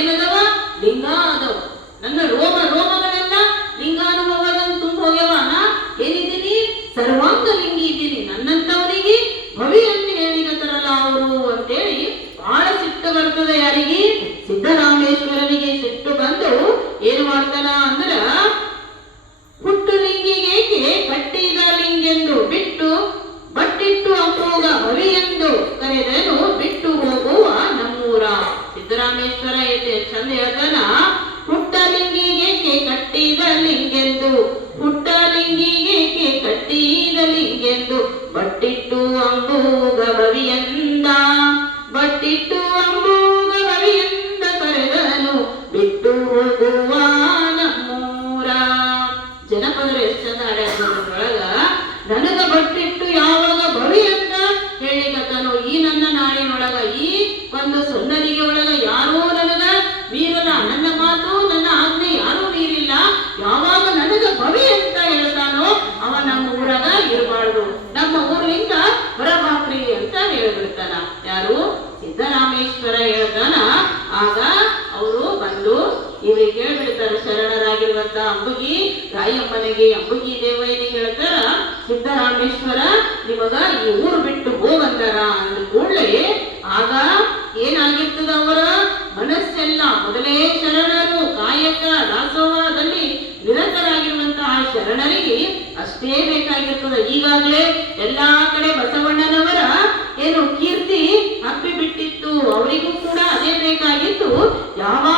ಏನದವ? ಲಿಂಗ ಅದವ. ನನ್ನ ರೋಮಗಳೆಲ್ಲ ಲಿಂಗಾನುಭವದಂತ ತುಂಬ ಹೋಗ್ಯವ. ನಾ ಏನಿದ್ದೀನಿ? ಸರ್ವಾಂಗ ಲಿಂಗಿ ಇದ್ದೀನಿ. ನನ್ನಂತವರಿಗೆ ಭವಿ ಅಂತ ಹೇಳಿರತಾರಲ್ಲ ಅವರು ಅಂತೇಳಿ ಬಹಳ ಸಿಟ್ಟು ಬರ್ತದೆ. ಯಾರಿಗೆ? ಸಿದ್ದರಾಮೇಶ್ವರನಿಗೆ ಸಿಟ್ಟು ಬಂದು ಏನು ಮಾಡ್ತಾನ ಅಂದ್ರ, ಹುಟ್ಟು ಲಿಂಗಿಗೇಕೆ ಕಟ್ಟಿದ ಲಿಂಗೆಂದು ಬಿಟ್ಟು ಬಟ್ಟಿಟ್ಟು ಅಪ್ಪೋಗ ಭವಿ ಎಂದು ಕರೆದನು ಬಿಟ್ಟು ಹೋಗುವ ನಮ್ಮೂರ. ಸಿದ್ದರಾಮೇಶ್ವರ ಐತೆ ಚಂದ ಹೇಳ್ತಾನ, ಹುಟ್ಟ ಲಿಂಗಿಗೇಕೆ ಕಟ್ಟಿದ ಲಿಂಗೆಂದು, ಹುಟ್ಟ ಲಿಂಗಿಗೇಕೆ ಕಟ್ಟಿದ ಲಿಂಗೆಂದು ಬಟ್ಟಿಟ್ಟು ಅಂಬೂಗ ಭವಿಯಂದ, ಬಟ್ಟಿಟ್ಟು ಅಂಬೂಗ ಭವಿಯಂದ ಕರೆದನು ಬಿಟ್ಟು ಹೋಗುವ ನಮ್ಮೂರ. ಜನಪದರು ಎಷ್ಟು ಚಂದ ಹಾಡ್ಯಾರೊಳಗ, ನನಗ ಬಟ್ಟಿಟ್ಟು ಯಾವಾಗ ಭವಿ ಅಂತ ಹೇಳಿಕತನು. ಈ ನನ್ನ ನಾಡಿನೊಳಗ, ಈ ಒಂದು ಸೊನ್ನದಿಗೆ ಒಳಗ ಯಾರೂ ನನಗ ಮೀರಲ್ಲ, ನನ್ನ ಮಾತು ನನ್ನ ಆಜ್ಞೆ ಯಾರೂ ಮೀರಿಲ್ಲ. ಯಾವಾಗ ನನಗ ಭವಿ ಅಂತ ಹೇಳ್ತಾನೋ ಅವ ನಮ್ಮ ಊರಾಗ ಇರಬಾರ್ದು, ನಮ್ಮ ಊರಿಂದ ಹೊರಬಾಕ್ರಿ ಅಂತ ಹೇಳ್ಬಿಡ್ತಾನ. ಯಾರು? ಸಿದ್ದರಾಮೇಶ್ವರ ಹೇಳ್ತಾನ. ಆಗ ಅವರು ಬಂದು ಇವ್ರಿಗೆ ಹೇಳ್ಬಿಡ್ತಾರ, ಶರಣರಾಗಿರುವಂತ ಅಂಬುಗಿ ರಾಯಮ್ಮನಿಗೆ, ಅಂಬುಗಿ ದೇವಯ್ಯನಿಗೆ ಹೇಳ್ತಾರ, ಸಿದ್ದರಾಮೇಶ್ವರ ನಿಮಗ ಈ ಊರು ಬಿಟ್ಟು ಹೋಗಂತಾರ ಅಂದ ಕೂಡಲೇ ಆಗ ಏನಾಗಿರ್ತದ, ಅವರ ಮನಸ್ಸೆಲ್ಲ ಮೊದಲೇ ಶರಣರು ಕಾಯಕ ದಾಸೋಹದಲ್ಲಿ ನಿರತರಾಗಿರುವಂತಹ ಶರಣರಿಗೆ ಅಷ್ಟೇ ಬೇಕಾಗಿರ್ತದೆ. ಈಗಾಗಲೇ ಎಲ್ಲಾ ಕಡೆ ಬಸವಣ್ಣನವರ ಏನು ಕೀರ್ತಿ ಹಬ್ಬಿ ಬಿಟ್ಟಿತ್ತು, ಅವರಿಗೂ ಕೂಡ ಅದೇ ಬೇಕಾಗಿತ್ತು. ಯಾವಾಗ